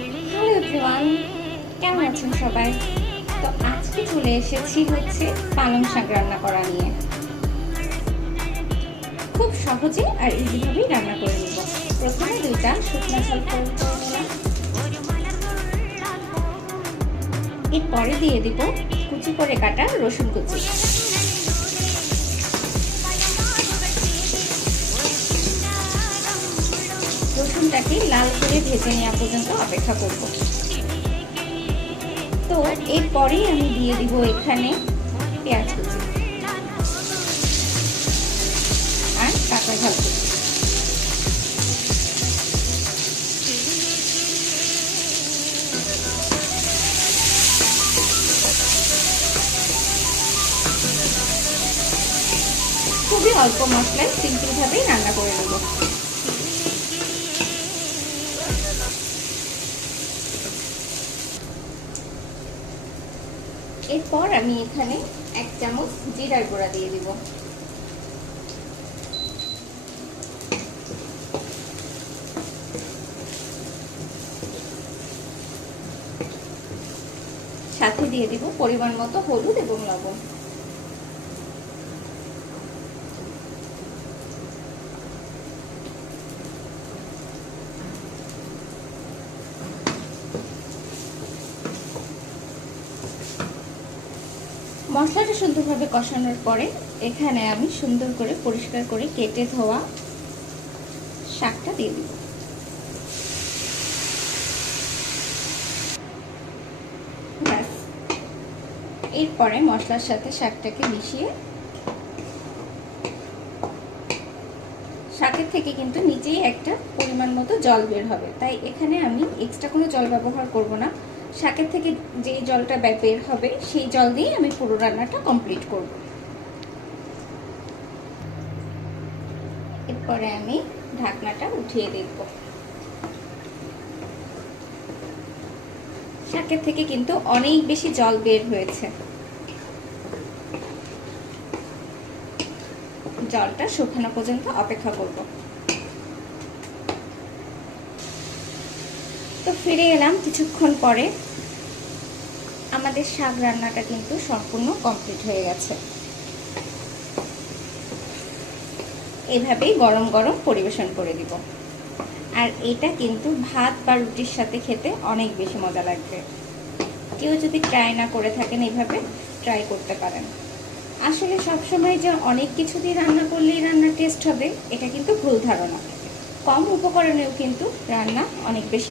Hello everyone, কেমন আছেন সবাই? তো আজকে চলে এসেছি হচ্ছে পালং শাক রান্না করা নিয়ে। খুব সহজে আর ইজিভাবেই রান্না করে নিব। প্রথমে দুইটা শুকনো ঝাল করে নিলাম, এরপরে দিয়ে দিব কুচি করে কাটা রসুন কুচি। রসুনটাকে লাল করে ভেজে নেওয়া পর্যন্ত অপেক্ষা করব। তো এরপরেই আমি দিয়ে দিব এখানে পেঁয়াজ কুচি আর কাঁচা ঝাল কুচি। খুবই অল্প মশলায় সিম্পল ভাবেই রান্না করে নেব। এরপর আমি এখানে 1 চামচ জিরার গুঁড়া দিয়ে দিব। সাথে দিয়ে দিব পরিমাণ মতো হলুদ এবং লবণ। মশলাটা সুন্দরভাবে কষানোর পরে এখানে আমি সুন্দর করে পরিষ্কার করে কেটে ধোয়া শাকটা দিয়ে দিব। এরপরে মশলার সাথে শাকটাকে মিশিয়ে, শাকের থেকে কিন্তু নিচেই একটা পরিমাণ মতো জল বের হবে, তাই এখানে আমি এক্সট্রা কোনো জল ব্যবহার করব না। শাকের থেকে যে জলটা বের হবে সেই জল দিয়ে আমি পুরো রান্নাটা কমপ্লিট করব। এরপরে আমি ঢাকনাটা উঠিয়ে দেখব। শাকের থেকে কিন্তু অনেক বেশি জল বের হয়েছে। জলটা শুকানো পর্যন্ত অপেক্ষা করব। তো ফিরে এলাম কিছুক্ষণ পরে। আমাদের শাক রান্নাটা কিন্তু সম্পূর্ণ কমপ্লিট হয়ে গেছে। এভাবেই গরম গরম পরিবেশন করে দিব। আর এটা কিন্তু ভাত বা রুটির সাথে খেতে অনেক বেশি মজা লাগবে। কেউ যদি ট্রাই না করে থাকেন, এইভাবে ট্রাই করতে পারেন। আসলে সবসময় যে অনেক কিছু দিয়ে রান্না করলেই রান্নার টেস্ট হবে, এটা কিন্তু ভুল ধারণা। কম উপকরণেও কিন্তু রান্না অনেক বেশি